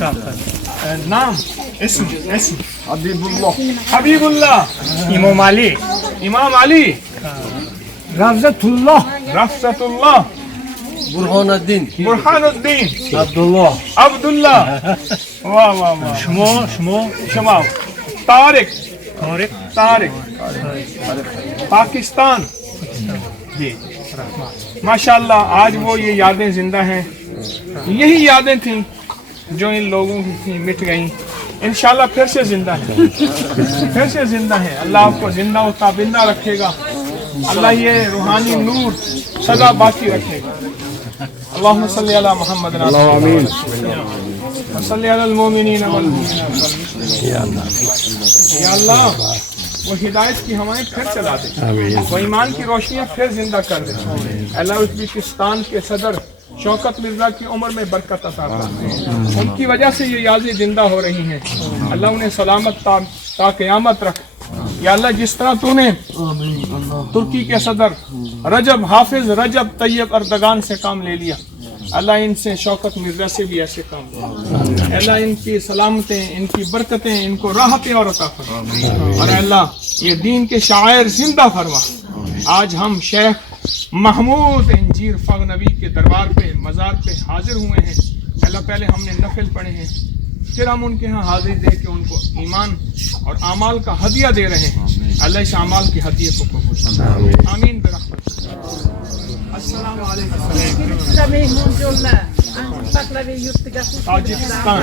نام اسم حبیب حبیب اللہ امام علی امام علی رفضت اللہ رفعت اللہ برهان الدین برهان الدین عبداللہ عبداللہ واہ واہ واہ شما شما طارق طارق طارق پاکستان جی ماشاءاللہ آج وہ یہ یادیں زندہ ہیں یہی یادیں تھیں جو ان لوگوں کی تھیں مٹ گئیں انشاءاللہ پھر سے زندہ ہیں پھر سے زندہ ہیں اللہ آپ کو زندہ و تابندہ رکھے گا اللہ یہ روحانی نور سدا باقی رکھے گا اللہم صلی علی محمد آمین صلی علی المومنین والمؤمنات یا اللہ وہ ہدایت کی ہوائیں پھر چلا دے وہ ایمان کی روشنیاں پھر زندہ کر دے اللہ ازبکستان کے صدر شوکت مرزا کی عمر میں برکت عطا کر دے ان کی وجہ سے یہ یادیں زندہ ہو رہی ہیں اللہ انہیں سلامت تا قیامت رکھ یا اللہ جس طرح تو نے ترکی کے صدر رجب حافظ رجب طیب اردگان سے کام لے لیا اللہ ان سے شوکت مرزا سے بھی ایسے کام لے اللہ ان کی سلامتیں ان کی برکتیں ان کو راحتیں اور عطا فرما اور اللہ یہ دین کے شاعر زندہ فرما آج ہم شیخ محمود انجیر فغ نبی کے دربار پہ مزار پہ حاضر ہوئے ہیں اللہ پہلے ہم نے نفل پڑھے ہیں پھر ہم ان کے ہاں حاضری دے کے ان کو ایمان اور اعمال کا ہدیہ دے رہے ہیں اللہ اس اعمال کی ہدیہ کو قبول فرمائے آمین برحمتہ السلام علیکم تاجکستان